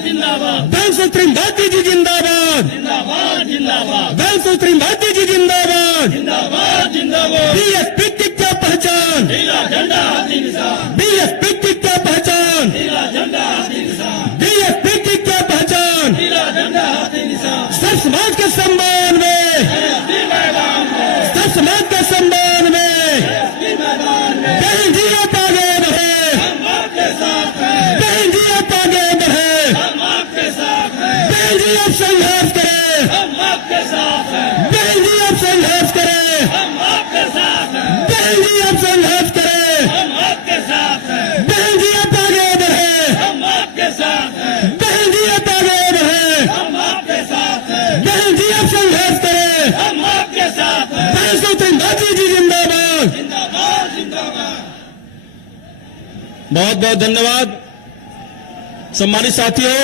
Bank supreme Modi ji जिंदाबाद, bank supreme Modi ji जिंदाबाद। BSP की क्या पहचान, बीएसपी की क्या पहचान, बीएसपी की क्या पहचान। सब समाज के सम्मान में, सब समाज के सम्मान में बहन जी आप आगे बढ़े, बहन जी आप आगे बढ़े, बहन जी आप संघर्ष करें, बहन जी आप संघर्ष करें, बहन जी आप संघर्ष करें, बहन जी आप आगे बढ़े, बहन जी आप आगे बढ़े, बहन जी आप संघर्ष करें। बहन सुप्रीम मोदी जी जिंदाबाद। बहुत बहुत धन्यवाद। सम्मानित साथियों,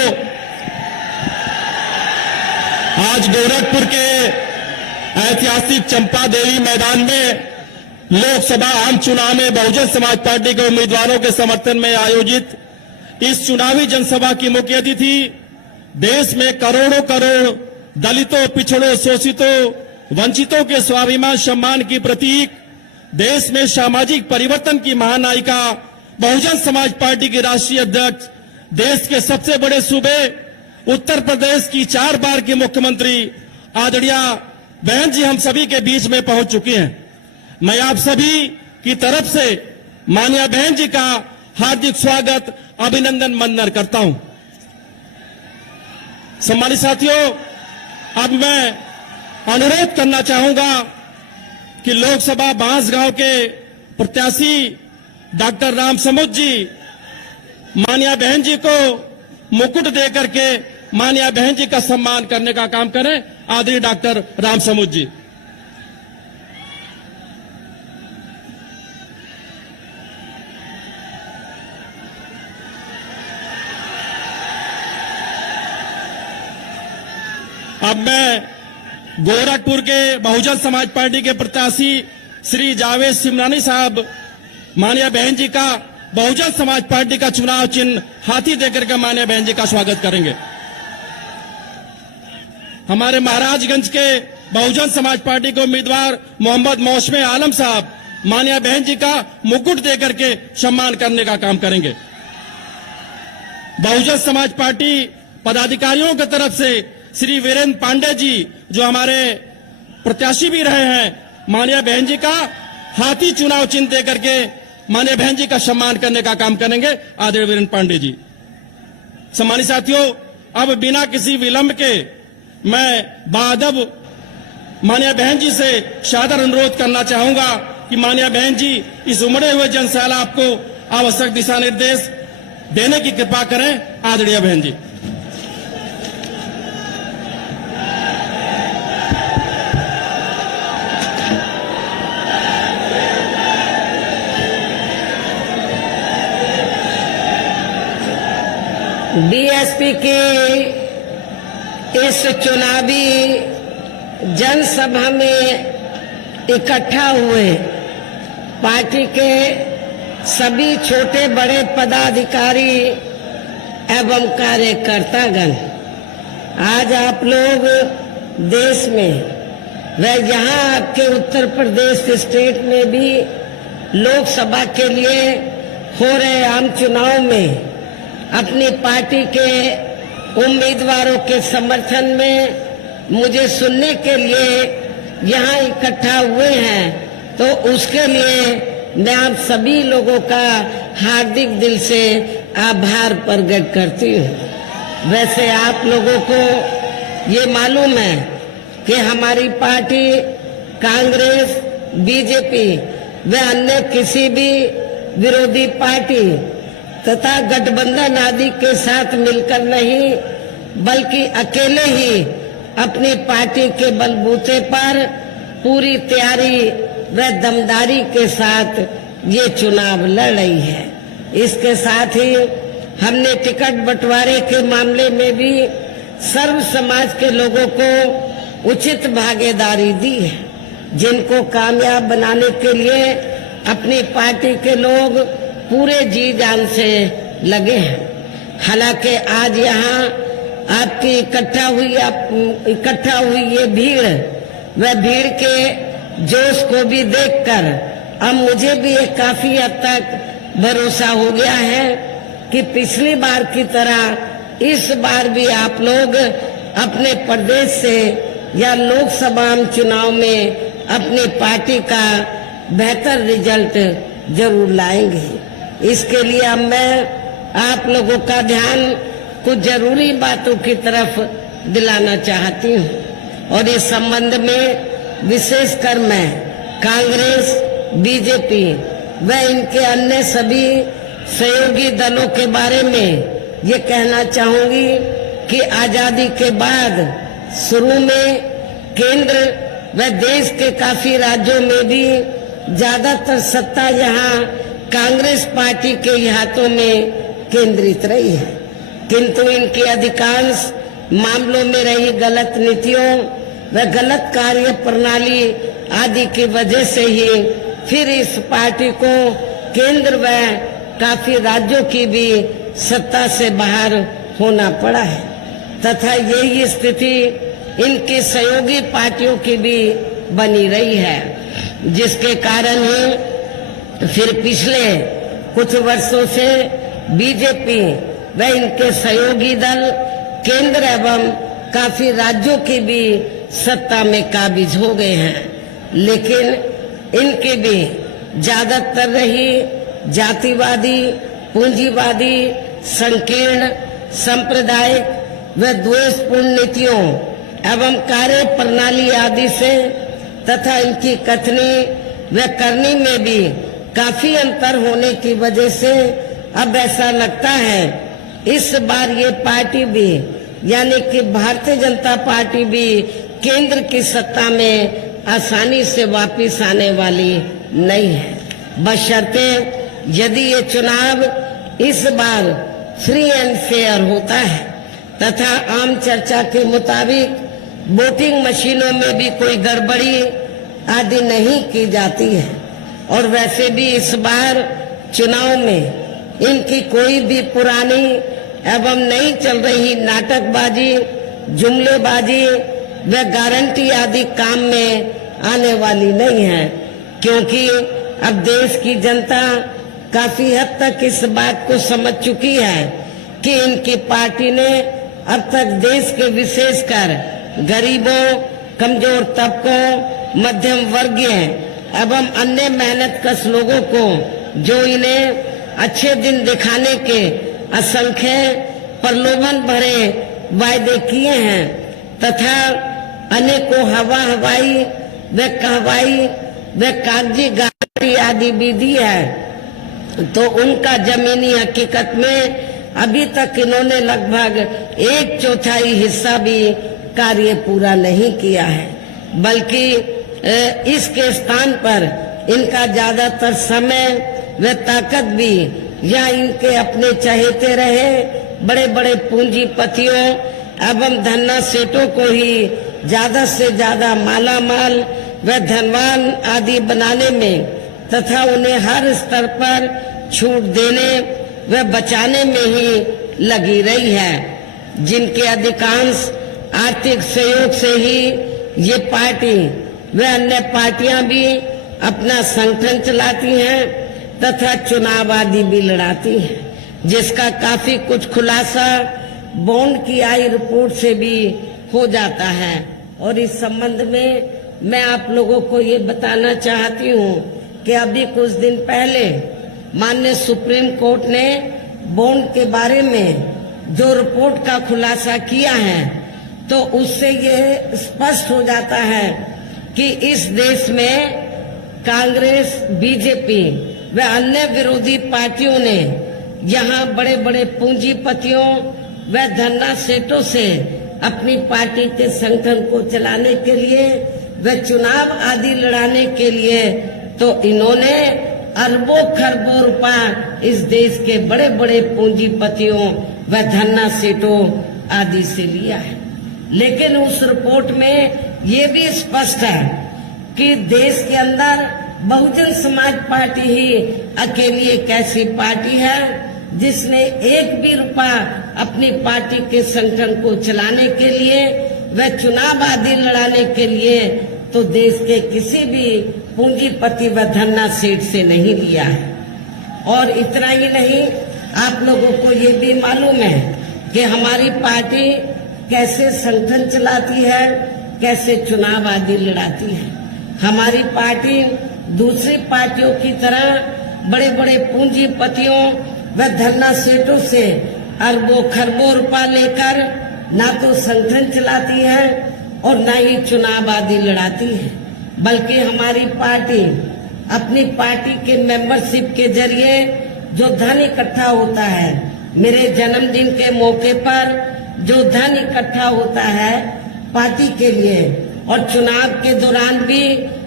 आज गोरखपुर के ऐतिहासिक चंपा देवी मैदान में लोकसभा आम चुनाव में बहुजन समाज पार्टी के उम्मीदवारों के समर्थन में आयोजित इस चुनावी जनसभा की मुख्य अतिथि देश में करोड़ों करोड़ दलितों, पिछड़ों, शोषितों, वंचितों के स्वाभिमान सम्मान की प्रतीक, देश में सामाजिक परिवर्तन की महानायिका, बहुजन समाज पार्टी की राष्ट्रीय अध्यक्ष, देश के सबसे बड़े सूबे उत्तर प्रदेश की 4 बार की मुख्यमंत्री आदरणीय बहन जी हम सभी के बीच में पहुंच चुकी हैं। मैं आप सभी की तरफ से माननीय बहन जी का हार्दिक स्वागत, अभिनंदन, वंदन करता हूं। सम्मानित साथियों, अब मैं अनुरोध करना चाहूंगा कि लोकसभा बांसगांव के प्रत्याशी डॉक्टर रामसमुद्र जी माननीय बहन जी को मुकुट देकर के माननीय बहन जी का सम्मान करने का काम करें। आदरणीय डॉक्टर रामसमुद्र जी। अब मैं गोरखपुर के बहुजन समाज पार्टी के प्रत्याशी श्री जावेद सिमरानी साहब माननीय बहन जी का बहुजन समाज पार्टी का चुनाव चिन्ह हाथी देकर के माननीय बहन जी का स्वागत करेंगे। हमारे महाराजगंज के बहुजन समाज पार्टी के उम्मीदवार मोहम्मद मौसम आलम साहब माननीय बहन जी का मुकुट देकर के सम्मान करने का काम करेंगे। बहुजन समाज पार्टी पदाधिकारियों की तरफ से श्री वीरेंद्र पांडे जी जो हमारे प्रत्याशी भी रहे हैं, माननीय बहन जी का हाथी चुनाव चिन्ह देकर के माननीय बहन जी का सम्मान करने का काम करेंगे। आदरणीय वीरेंद्र पांडे जी। सम्मानित साथियों, अब बिना किसी विलंब के मैं बाअदब माननीय बहन जी से सादर अनुरोध करना चाहूंगा कि माननीय बहन जी इस उमड़े हुए जनसैलाब को आवश्यक दिशा निर्देश देने की कृपा करें। आदरणीय बहन जी। बीएसपी की इस चुनावी जनसभा में इकट्ठा हुए पार्टी के सभी छोटे बड़े पदाधिकारी एवं कार्यकर्तागण, आज आप लोग देश में व यहाँ आपके उत्तर प्रदेश स्टेट में भी लोकसभा के लिए हो रहे आम चुनाव में अपनी पार्टी के उम्मीदवारों के समर्थन में मुझे सुनने के लिए यहाँ इकट्ठा हुए हैं, तो उसके लिए मैं आप सभी लोगों का हार्दिक दिल से आभार प्रकट करती हूँ। वैसे आप लोगों को ये मालूम है कि हमारी पार्टी कांग्रेस, बीजेपी व अन्य किसी भी विरोधी पार्टी तथा गठबंधन आदि के साथ मिलकर नहीं, बल्कि अकेले ही अपनी पार्टी के बलबूते पर पूरी तैयारी व दमदारी के साथ ये चुनाव लड़ रही है। इसके साथ ही हमने टिकट बंटवारे के मामले में भी सर्व समाज के लोगों को उचित भागीदारी दी है, जिनको कामयाब बनाने के लिए अपनी पार्टी के लोग पूरे जी जान से लगे हैं। हालांकि आज यहाँ आपकी इकट्ठा हुई ये भीड़, वह भीड़ के जोश को भी देखकर अब मुझे भी एक काफी हद तक भरोसा हो गया है कि पिछली बार की तरह इस बार भी आप लोग अपने प्रदेश से या लोकसभा चुनाव में अपनी पार्टी का बेहतर रिजल्ट जरूर लाएंगे। इसके लिए अब मैं आप लोगों का ध्यान कुछ जरूरी बातों की तरफ दिलाना चाहती हूँ और इस संबंध में विशेषकर मैं कांग्रेस, बीजेपी व इनके अन्य सभी सहयोगी दलों के बारे में ये कहना चाहूंगी कि आजादी के बाद शुरू में केंद्र व देश के काफी राज्यों में भी ज्यादातर सत्ता यहाँ कांग्रेस पार्टी के हाथों में केंद्रित रही है, किंतु इनकी अधिकांश मामलों में रही गलत नीतियों व गलत कार्य प्रणाली आदि की वजह से ही फिर इस पार्टी को केंद्र व काफी राज्यों की भी सत्ता से बाहर होना पड़ा है तथा यही स्थिति इनकी सहयोगी पार्टियों की भी बनी रही है, जिसके कारण ही फिर पिछले कुछ वर्षों से बीजेपी व इनके सहयोगी दल केंद्र एवं काफी राज्यों की भी सत्ता में काबिज हो गए हैं, लेकिन इनकी भी ज्यादातर रही जातिवादी, पूंजीवादी, संकीर्ण, सांप्रदायिक व द्वेषपूर्ण नीतियों एवं कार्य प्रणाली आदि से तथा इनकी कथनी व करनी में भी काफी अंतर होने की वजह से अब ऐसा लगता है इस बार ये पार्टी भी यानी कि भारतीय जनता पार्टी भी केंद्र की सत्ता में आसानी से वापस आने वाली नहीं है, बशर्ते यदि ये चुनाव इस बार फ्री एंड फेयर होता है तथा आम चर्चा के मुताबिक वोटिंग मशीनों में भी कोई गड़बड़ी आदि नहीं की जाती है और वैसे भी इस बार चुनाव में इनकी कोई भी पुरानी एवं नई चल रही नाटकबाजी, जुमलेबाजी व गारंटी आदि काम में आने वाली नहीं है, क्योंकि अब देश की जनता काफी हद तक इस बात को समझ चुकी है कि इनकी पार्टी ने अब तक देश के विशेषकर गरीबों, कमजोर तबकों, मध्यम वर्गीय एवं अन्य मेहनतकश लोगों को जो इन्हें अच्छे दिन दिखाने के असंख्य प्रलोभन भरे वायदे किए हैं तथा अनेकों हवाई व कहवाई व कागजी गारंटी आदि भी दी है, तो उनका जमीनी हकीकत में अभी तक इन्होंने लगभग 1/4 हिस्सा भी कार्य पूरा नहीं किया है, बल्कि इसके स्थान पर इनका ज्यादातर समय व ताकत भी या इनके अपने चहेते रहे बड़े बड़े पूंजीपतियों एवं धन्ना सेठों को ही ज्यादा से ज्यादा माला माल व धनवान आदि बनाने में तथा उन्हें हर स्तर पर छूट देने व बचाने में ही लगी रही है, जिनके अधिकांश आर्थिक सहयोग से ही ये पार्टी व अन्य पार्टियां भी अपना संगठन चलाती हैं तथा चुनाव आदि भी लड़ाती हैं, जिसका काफी कुछ खुलासा बॉन्ड की आई रिपोर्ट से भी हो जाता है। और इस संबंध में मैं आप लोगों को ये बताना चाहती हूँ कि अभी कुछ दिन पहले माननीय सुप्रीम कोर्ट ने बॉन्ड के बारे में जो रिपोर्ट का खुलासा किया है, तो उससे ये स्पष्ट हो जाता है कि इस देश में कांग्रेस, बीजेपी व अन्य विरोधी पार्टियों ने यहाँ बड़े बड़े पूंजीपतियों व धन्ना सेठों से अपनी पार्टी के संगठन को चलाने के लिए व चुनाव आदि लड़ाने के लिए तो इन्होंने अरबों खरबों रुपया इस देश के बड़े बड़े पूंजीपतियों व धन्ना सेठों आदि से लिया है। लेकिन उस रिपोर्ट में ये भी स्पष्ट है कि देश के अंदर बहुजन समाज पार्टी ही अकेली एक ऐसी पार्टी है जिसने एक भी रुपया अपनी पार्टी के संगठन को चलाने के लिए व चुनाव आदि लड़ाने के लिए तो देश के किसी भी पूंजीपति व धन्ना सेठ से नहीं लिया है। और इतना ही नहीं, आप लोगों को ये भी मालूम है कि हमारी पार्टी कैसे संगठन चलाती है, कैसे चुनाव आदि लड़ाती है। हमारी पार्टी दूसरी पार्टियों की तरह बड़े बड़े पूंजीपतियों व धन्ना सेठों से अरबों खरबों रुपया लेकर ना तो संगठन चलाती है और ना ही चुनाव आदि लड़ाती है, बल्कि हमारी पार्टी अपनी पार्टी के मेंबरशिप के जरिए जो धन इकट्ठा होता है, मेरे जन्मदिन के मौके पर जो धन इकट्ठा होता है पार्टी के लिए और चुनाव के दौरान भी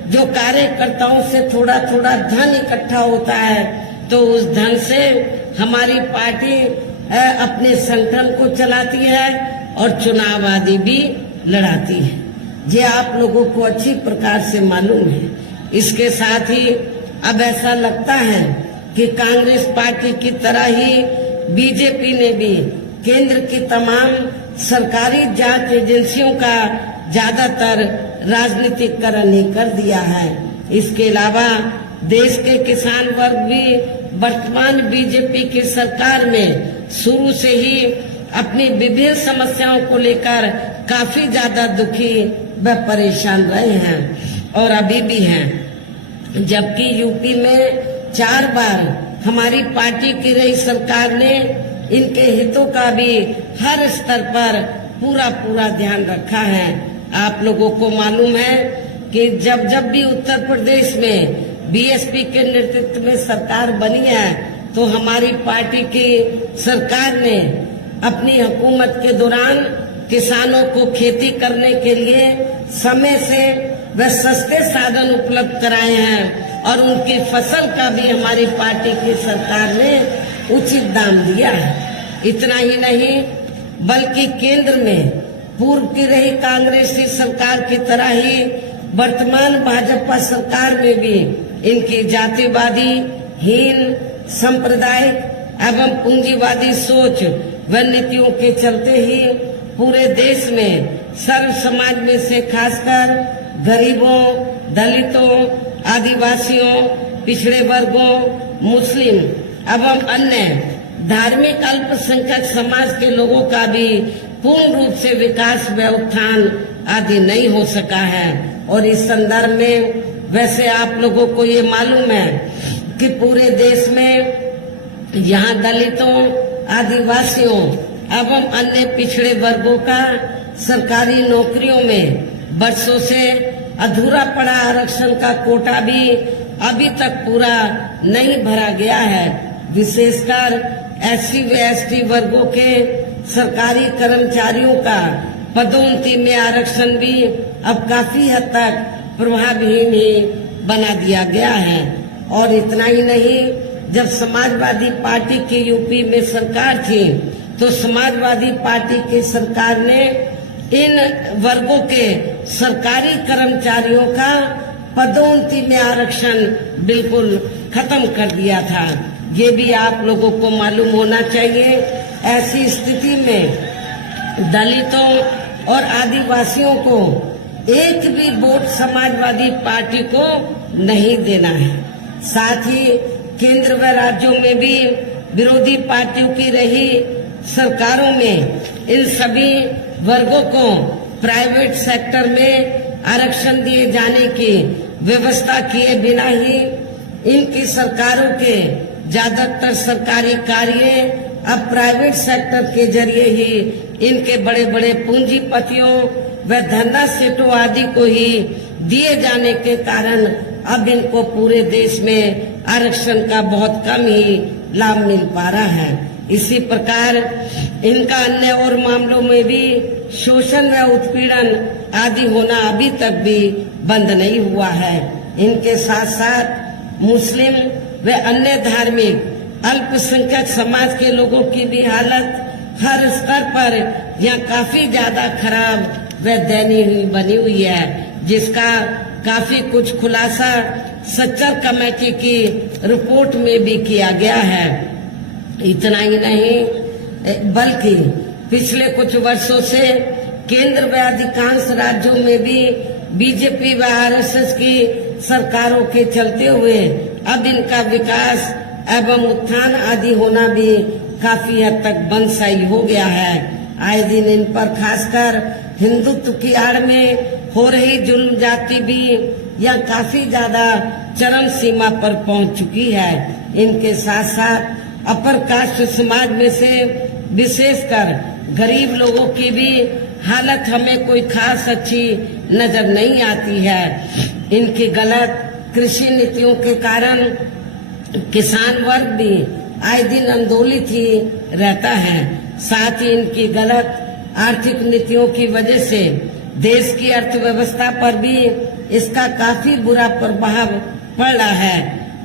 जो कार्यकर्ताओं से थोड़ा थोड़ा धन इकट्ठा होता है, तो उस धन से हमारी पार्टी अपने संगठन को चलाती है और चुनाव आदि भी लड़ाती है। ये आप लोगों को अच्छी प्रकार से मालूम है। इसके साथ ही अब ऐसा लगता है कि कांग्रेस पार्टी की तरह ही बीजेपी ने भी केंद्र की तमाम सरकारी जांच एजेंसियों का ज्यादातर राजनीतिकरण ही कर दिया है। इसके अलावा देश के किसान वर्ग भी वर्तमान बीजेपी की सरकार में शुरू से ही अपनी विभिन्न समस्याओं को लेकर काफी ज्यादा दुखी व परेशान रहे हैं और अभी भी हैं। जबकि यूपी में 4 बार हमारी पार्टी की रही सरकार ने इनके हितों का भी हर स्तर पर पूरा ध्यान रखा है। आप लोगों को मालूम है कि जब भी उत्तर प्रदेश में बीएसपी के नेतृत्व में सरकार बनी है तो हमारी पार्टी की सरकार ने अपनी हुकूमत के दौरान किसानों को खेती करने के लिए समय से व सस्ते साधन उपलब्ध कराए हैं और उनकी फसल का भी हमारी पार्टी की सरकार ने उचित दाम दिया है। इतना ही नहीं, बल्कि केंद्र में पूर्व की रही कांग्रेसी सरकार की तरह ही वर्तमान भाजपा सरकार में भी इनकी जातिवादी, हीन, सांप्रदायिक एवं पूंजीवादी सोच व नीतियों के चलते ही पूरे देश में सर्व समाज में से खासकर गरीबों, दलितों, आदिवासियों, पिछड़े वर्गों, मुस्लिम एवं अन्य धार्मिक अल्पसंख्यक समाज के लोगों का भी पूर्ण रूप से विकास व उत्थान आदि नहीं हो सका है। और इस संदर्भ में वैसे आप लोगों को ये मालूम है कि पूरे देश में यहाँ दलितों, आदिवासियों एवं अन्य पिछड़े वर्गों का सरकारी नौकरियों में वर्षों से अधूरा पड़ा आरक्षण का कोटा भी अभी तक पूरा नहीं भरा गया है। विशेषकर एससी व एसटी वर्गों के सरकारी कर्मचारियों का पदोन्नति में आरक्षण भी अब काफी हद तक प्रभावहीन ही बना दिया गया है। और इतना ही नहीं, जब समाजवादी पार्टी की यूपी में सरकार थी तो समाजवादी पार्टी की सरकार ने इन वर्गों के सरकारी कर्मचारियों का पदोन्नति में आरक्षण बिल्कुल खत्म कर दिया था। ये भी आप लोगों को मालूम होना चाहिए। ऐसी स्थिति में दलितों और आदिवासियों को एक भी वोट समाजवादी पार्टी को नहीं देना है। साथ ही केंद्र व राज्यों में भी विरोधी पार्टियों की रही सरकारों में इन सभी वर्गों को प्राइवेट सेक्टर में आरक्षण दिए जाने की व्यवस्था किए बिना ही इनकी सरकारों के ज्यादातर सरकारी कार्य अब प्राइवेट सेक्टर के जरिए ही इनके बड़े बड़े पूंजीपतियों व धन्ना सेठों आदि को ही दिए जाने के कारण अब इनको पूरे देश में आरक्षण का बहुत कम ही लाभ मिल पा रहा है। इसी प्रकार इनका अन्य और मामलों में भी शोषण व उत्पीड़न आदि होना अभी तक भी बंद नहीं हुआ है। इनके साथ साथ मुस्लिम व अन्य धार्मिक अल्पसंख्यक समाज के लोगों की भी हालत हर स्तर पर यहाँ काफी ज्यादा खराब व दयनीय बनी हुई है, जिसका काफी कुछ खुलासा सच्चर कमेटी की रिपोर्ट में भी किया गया है। इतना ही नहीं बल्कि पिछले कुछ वर्षों से केंद्र व अधिकांश राज्यों में भी बीजेपी व आरएसएस की सरकारों के चलते हुए अब इनका विकास एवं उत्थान आदि होना भी काफी हद तक बंदशाही हो गया है। आए दिन इन पर खासकर हिंदुत्व की आड़ में हो रही जुल्म जाति भी यह काफी ज्यादा चरम सीमा पर पहुंच चुकी है। इनके साथ साथ अपर कास्ट समाज में से विशेषकर गरीब लोगों की भी हालत हमें कोई खास अच्छी नजर नहीं आती है। इनकी गलत कृषि नीतियों के कारण किसान वर्ग भी आए दिन आंदोलित ही रहता है। साथ ही इनकी गलत आर्थिक नीतियों की वजह से देश की अर्थव्यवस्था पर भी इसका काफी बुरा प्रभाव पड़ रहा है,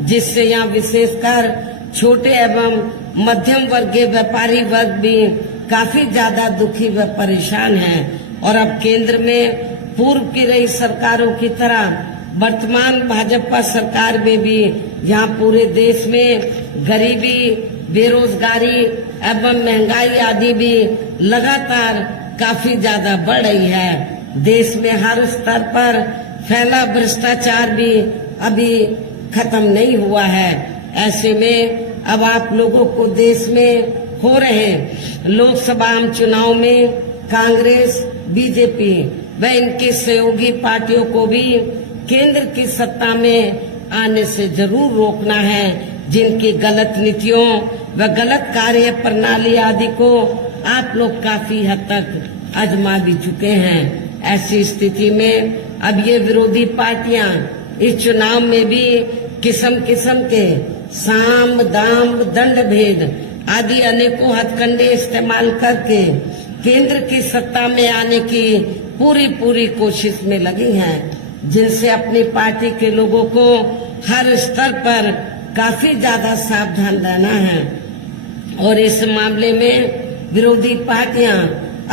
जिससे यहाँ विशेषकर छोटे एवं मध्यम वर्गीय व्यापारी वर्ग भी काफी ज्यादा दुखी व परेशान हैं। और अब केंद्र में पूर्व की रही सरकारों की तरह वर्तमान भाजपा सरकार में भी यहाँ पूरे देश में गरीबी, बेरोजगारी एवं महंगाई आदि भी लगातार काफी ज्यादा बढ़ रही है। देश में हर स्तर पर फैला भ्रष्टाचार भी अभी खत्म नहीं हुआ है। ऐसे में अब आप लोगों को देश में हो रहे लोकसभा आम चुनाव में कांग्रेस, बीजेपी व इनकी सहयोगी पार्टियों को भी केंद्र की सत्ता में आने से जरूर रोकना है, जिनकी गलत नीतियों व गलत कार्य प्रणाली आदि को आप लोग काफी हद तक आजमा भी चुके हैं। ऐसी स्थिति में अब ये विरोधी पार्टियां इस चुनाव में भी किस्म किस्म के साम, दाम, दंड भेद आदि अनेकों हथकंडे इस्तेमाल करके केंद्र की सत्ता में आने की पूरी कोशिश में लगी हैं, जिनसे अपनी पार्टी के लोगों को हर स्तर पर काफी ज्यादा सावधान रहना है। और इस मामले में विरोधी पार्टियां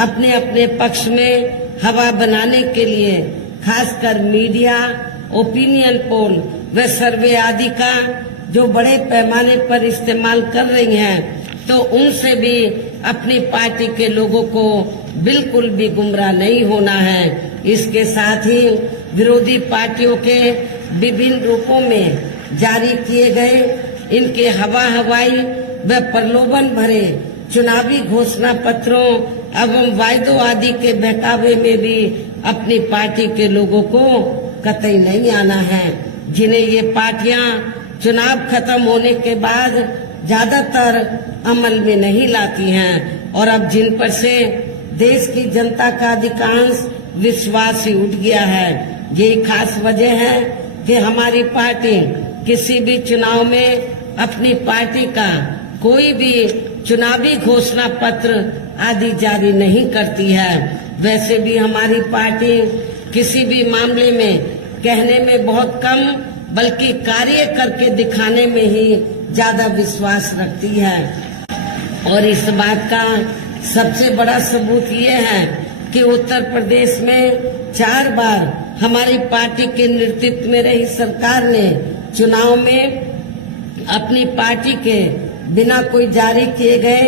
अपने अपने पक्ष में हवा बनाने के लिए खासकर मीडिया, ओपिनियन पोल व सर्वे आदि का जो बड़े पैमाने पर इस्तेमाल कर रही हैं, तो उनसे भी अपनी पार्टी के लोगों को बिल्कुल भी गुमराह नहीं होना है। इसके साथ ही विरोधी पार्टियों के विभिन्न रूपों में जारी किए गए इनके हवाई व प्रलोभन भरे चुनावी घोषणा पत्रों एवं वायदों आदि के बहकावे में भी अपनी पार्टी के लोगों को कतई नहीं आना है, जिन्हें ये पार्टियां चुनाव खत्म होने के बाद ज्यादातर अमल में नहीं लाती हैं। और अब जिन पर से देश की जनता का अधिकांश विश्वास ही उठ गया है। यही खास वजह है कि हमारी पार्टी किसी भी चुनाव में अपनी पार्टी का कोई भी चुनावी घोषणा पत्र आदि जारी नहीं करती है। वैसे भी हमारी पार्टी किसी भी मामले में कहने में बहुत कम बल्कि कार्य करके दिखाने में ही ज्यादा विश्वास रखती है। और इस बात का सबसे बड़ा सबूत ये है कि उत्तर प्रदेश में 4 बार हमारी पार्टी के नेतृत्व में रही सरकार ने चुनाव में अपनी पार्टी के बिना कोई जारी किए गए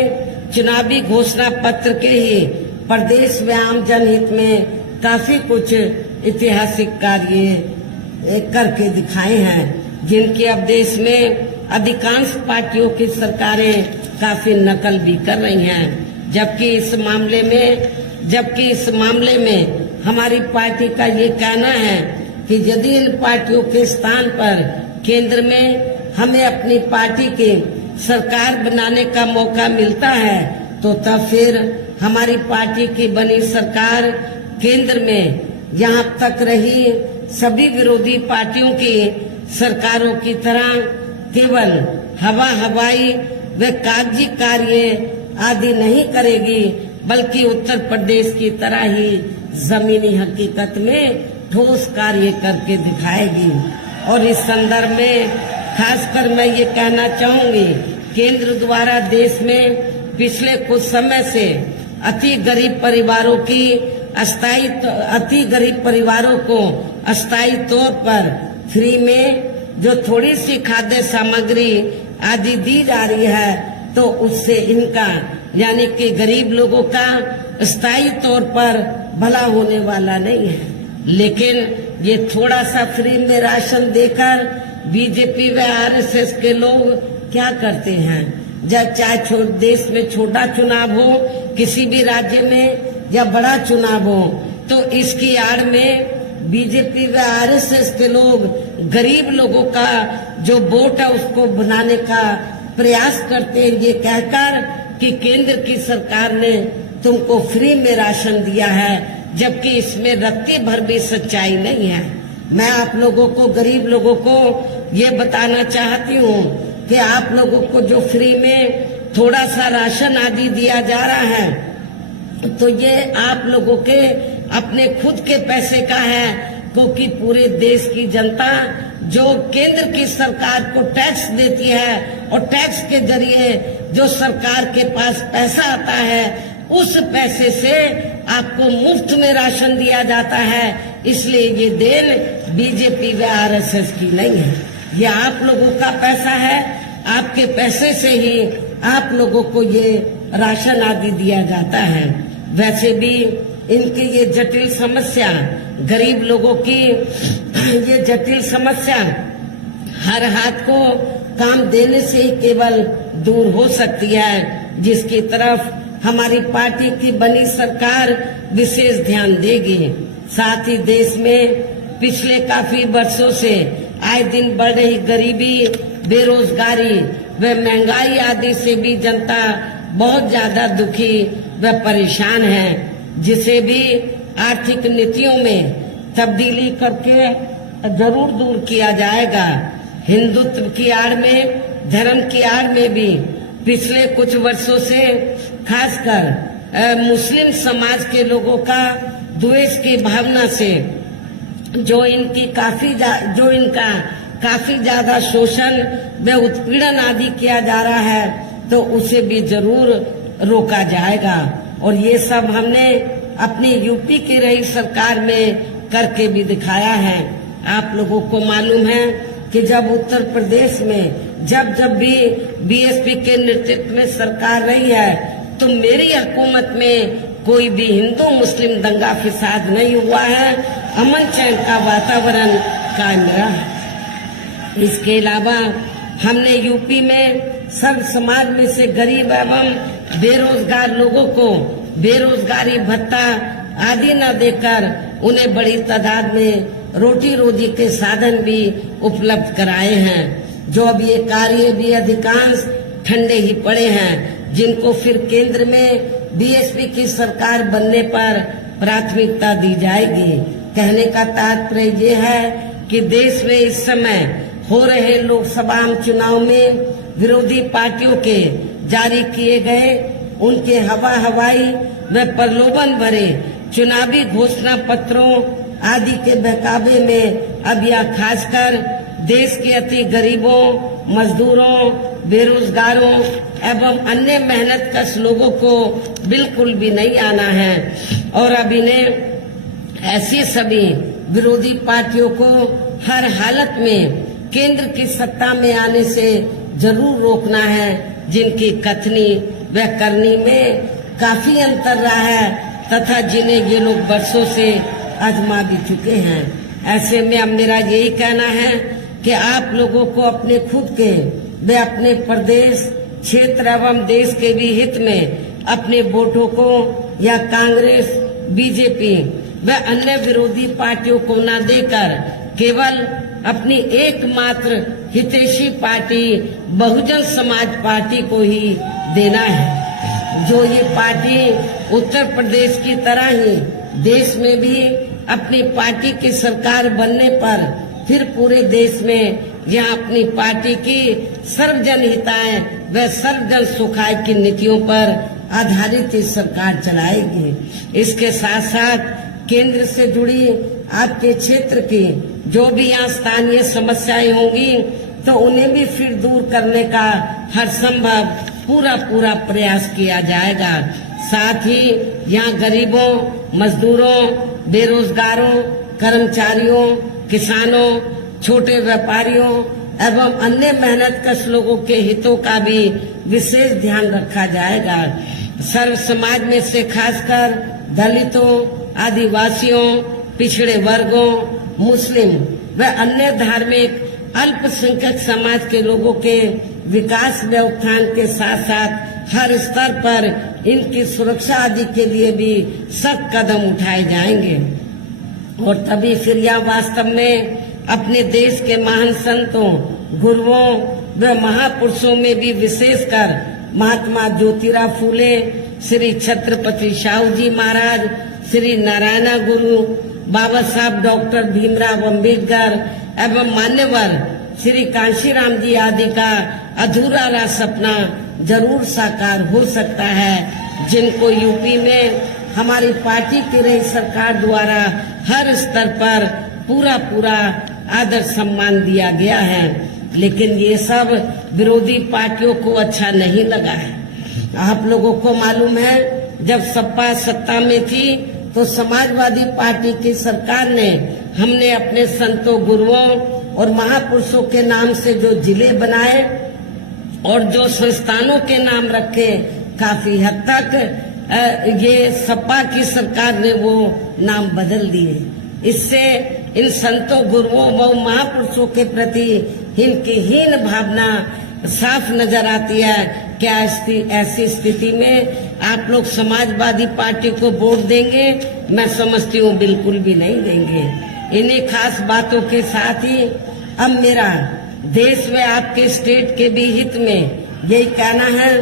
चुनावी घोषणा पत्र के ही प्रदेश व आम जनहित में काफी कुछ ऐतिहासिक कार्य करके दिखाए हैं, जिनकी अब देश में अधिकांश पार्टियों की सरकारें काफी नकल भी कर रही हैं। जबकि इस मामले में हमारी पार्टी का ये कहना है कि यदि इन पार्टियों के स्थान पर केंद्र में हमें अपनी पार्टी की सरकार बनाने का मौका मिलता है, तो तब फिर हमारी पार्टी की बनी सरकार केंद्र में यहाँ तक रही सभी विरोधी पार्टियों की सरकारों की तरह केवल हवाई व कागजी कार्य आदि नहीं करेगी, बल्कि उत्तर प्रदेश की तरह ही जमीनी हकीकत में ठोस कार्य करके दिखाएगी। और इस संदर्भ में खासकर मैं ये कहना चाहूंगी, केंद्र द्वारा देश में पिछले कुछ समय से अति गरीब परिवारों को अस्थायी तौर पर फ्री में जो थोड़ी सी खाद्य सामग्री आदि दी जा रही है, तो उससे इनका यानी कि गरीब लोगों का स्थायी तौर पर भला होने वाला नहीं है। लेकिन ये थोड़ा सा फ्री में राशन देकर बीजेपी व आरएसएस के लोग क्या करते हैं, जब चाहे देश में छोटा चुनाव हो, किसी भी राज्य में या बड़ा चुनाव हो, तो इसकी आड़ में बीजेपी व आरएसएस के लोग गरीब लोगों का जो वोट है उसको बनाने का प्रयास करते हैं, ये कहकर कि केंद्र की सरकार ने तुमको फ्री में राशन दिया है, जबकि इसमें रत्ती भर भी सच्चाई नहीं है। मैं आप लोगों को, गरीब लोगों को ये बताना चाहती हूँ कि आप लोगों को जो फ्री में थोड़ा सा राशन आदि दिया जा रहा है, तो ये आप लोगों के अपने खुद के पैसे का है, क्योंकि पूरे देश की जनता जो केंद्र की सरकार को टैक्स देती है और टैक्स के जरिए जो सरकार के पास पैसा आता है, उस पैसे से आपको मुफ्त में राशन दिया जाता है। इसलिए ये देन बीजेपी व आरएसएस की नहीं है, ये आप लोगों का पैसा है। आपके पैसे से ही आप लोगों को ये राशन आदि दिया जाता है। वैसे भी इनकी ये जटिल समस्या, गरीब लोगों की ये जटिल समस्या हर हाथ को काम देने से ही केवल दूर हो सकती है, जिसकी तरफ हमारी पार्टी की बनी सरकार विशेष ध्यान देगी। साथ ही देश में पिछले काफी वर्षों से आए दिन बढ़ रही गरीबी, बेरोजगारी व महंगाई आदि से भी जनता बहुत ज्यादा दुखी व परेशान है, जिसे भी आर्थिक नीतियों में तब्दीली करके जरूर दूर किया जाएगा। हिंदुत्व की आड़ में, धर्म की आड़ में भी पिछले कुछ वर्षों से खासकर मुस्लिम समाज के लोगों का द्वेष की भावना से जो इनका काफी ज्यादा शोषण व उत्पीड़न आदि किया जा रहा है, तो उसे भी जरूर रोका जाएगा। और ये सब हमने अपनी यूपी की रही सरकार में करके भी दिखाया है। आप लोगों को मालूम है कि जब उत्तर प्रदेश में जब भी बीएसपी के नेतृत्व में सरकार रही है, तो मेरी हुकूमत में कोई भी हिंदू मुस्लिम दंगा फिसाद नहीं हुआ है, अमन चैन का वातावरण कायम रहा है। इसके अलावा हमने यूपी में सर्व समाज में से गरीब एवं बेरोजगार लोगों को बेरोजगारी भत्ता आदि न देकर उन्हें बड़ी तादाद में रोटी रोजी के साधन भी उपलब्ध कराए हैं। जो अब ये कार्य भी अधिकांश ठंडे ही पड़े हैं, जिनको फिर केंद्र में बीएसपी की सरकार बनने पर प्राथमिकता दी जाएगी। कहने का तात्पर्य ये है कि देश में इस समय हो रहे लोकसभा चुनाव में विरोधी पार्टियों के जारी किए गए उनके हवाई व प्रलोभन भरे चुनावी घोषणा पत्रों आदि के बहकावे में अब यह खासकर देश के अति गरीबों, मजदूरों, बेरोजगारों एवं अन्य मेहनतकश लोगों को बिल्कुल भी नहीं आना है। और अब इन्हें ऐसी सभी विरोधी पार्टियों को हर हालत में केंद्र की सत्ता में आने से जरूर रोकना है, जिनकी कथनी व करनी में काफी अंतर रहा है तथा जिन्हें ये लोग वर्षों से आजमा भी चुके हैं। ऐसे में अब मेरा यही कहना है कि आप लोगों को अपने खुद के व अपने प्रदेश, क्षेत्र एवं देश के भी हित में अपने वोटों को या कांग्रेस, बीजेपी व अन्य विरोधी पार्टियों को न देकर केवल अपनी एकमात्र हितैषी पार्टी बहुजन समाज पार्टी को ही देना है। जो ये पार्टी उत्तर प्रदेश की तरह ही देश में भी अपनी पार्टी की सरकार बनने पर फिर पूरे देश में यहाँ अपनी पार्टी की सर्वजन हिताय व सर्वजन सुखाय की नीतियों पर आधारित सरकार चलाएगी। इसके साथ साथ केंद्र से जुड़ी आपके क्षेत्र की जो भी यहाँ स्थानीय समस्याएं होंगी, तो उन्हें भी फिर दूर करने का हर संभव पूरा प्रयास किया जाएगा। साथ ही यहाँ गरीबों, मजदूरों, बेरोजगारों, कर्मचारियों, किसानों, छोटे व्यापारियों एवं अन्य मेहनतकश लोगों के हितों का भी विशेष ध्यान रखा जाएगा। सर्व समाज में से खासकर दलितों, आदिवासियों, पिछड़े वर्गों, मुस्लिम व अन्य धार्मिक अल्पसंख्यक समाज के लोगों के विकास व उत्थान के साथ साथ हर स्तर पर इनकी सुरक्षा आदि के लिए भी सख्त कदम उठाए जाएंगे। और तभी फिर यह वास्तव में अपने देश के महान संतों, गुरुओं व महापुरुषों में भी विशेषकर महात्मा ज्योतिराव फूले, श्री छत्रपति शाहू जी महाराज, श्री नारायण गुरु, बाबा साहब डॉक्टर भीमराव अम्बेडकर एवं मान्यवर श्री कांशीराम जी आदि का अधूरा रहा सपना जरूर साकार हो सकता है, जिनको यूपी में हमारी पार्टी की रही सरकार द्वारा हर स्तर पर पूरा आदर सम्मान दिया गया है। लेकिन ये सब विरोधी पार्टियों को अच्छा नहीं लगा है। आप लोगों को मालूम है, जब सपा सत्ता में थी तो समाजवादी पार्टी की सरकार ने हमने अपने संतों, गुरुओं और महापुरुषों के नाम से जो जिले बनाए और जो संस्थानों के नाम रखे, काफी हद तक ये सपा की सरकार ने वो नाम बदल दिए। इससे इन संतों, गुरुओं व महापुरुषों के प्रति इनकी हीन भावना साफ नजर आती है। क्या ऐसी स्थिति में आप लोग समाजवादी पार्टी को वोट देंगे? मैं समझती हूँ बिल्कुल भी नहीं देंगे। इन्हीं खास बातों के साथ ही अब मेरा देश में आपके स्टेट के भी हित में यही कहना है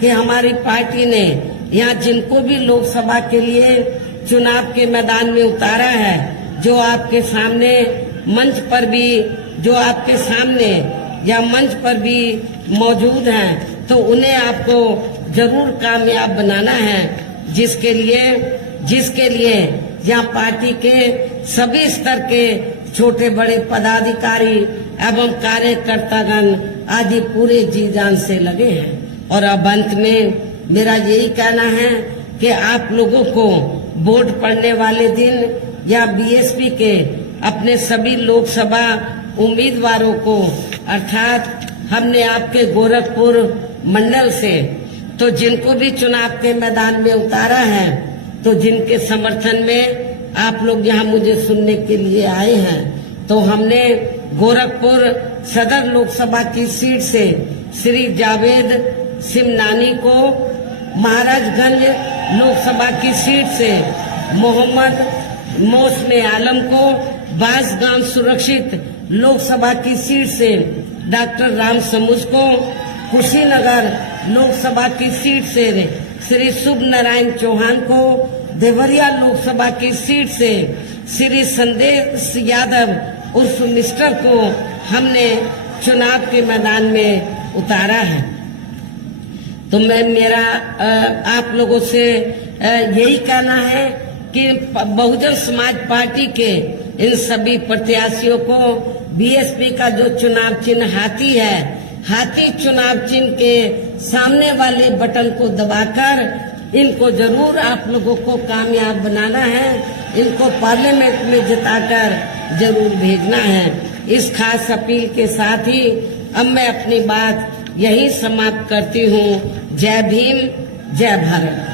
कि हमारी पार्टी ने यहाँ जिनको भी लोकसभा के लिए चुनाव के मैदान में उतारा है, जो आपके सामने मंच पर भी, जो आपके सामने या मंच पर भी मौजूद हैं, तो उन्हें आपको जरूर कामयाब बनाना है, जिसके लिए यहाँ पार्टी के सभी स्तर के छोटे बड़े पदाधिकारी एवं कार्यकर्तागण आदि पूरे जी जान से लगे हैं। और अब अंत में मेरा यही कहना है कि आप लोगों को वोट पड़ने वाले दिन या बीएसपी के अपने सभी लोकसभा उम्मीदवारों को, अर्थात हमने आपके गोरखपुर मंडल से तो जिनको भी चुनाव के मैदान में उतारा है, तो जिनके समर्थन में आप लोग यहाँ मुझे सुनने के लिए आए हैं, तो हमने गोरखपुर सदर लोकसभा की सीट से श्री जावेद सिमनानी को, महाराजगंज लोकसभा की सीट से मोहम्मद मौसम आलम को, बांसगांव सुरक्षित लोकसभा की सीट से डॉक्टर राम समुज को, कुशीनगर लोकसभा की सीट से श्री शुभ नारायण चौहान को, देवरिया लोकसभा की सीट से श्री संदेश यादव उर्फ मिस्टर को हमने चुनाव के मैदान में उतारा है। तो मेरा आप लोगों से यही कहना है कि बहुजन समाज पार्टी के इन सभी प्रत्याशियों को बीएसपी का जो चुनाव चिन्ह हाथी है, हाथी चुनाव चिन्ह के सामने वाले बटन को दबाकर इनको जरूर आप लोगों को कामयाब बनाना है, इनको पार्लियामेंट में जिताकर जरूर भेजना है। इस खास अपील के साथ ही अब मैं अपनी बात यही समाप्त करती हूँ। जय भीम, जय भारत।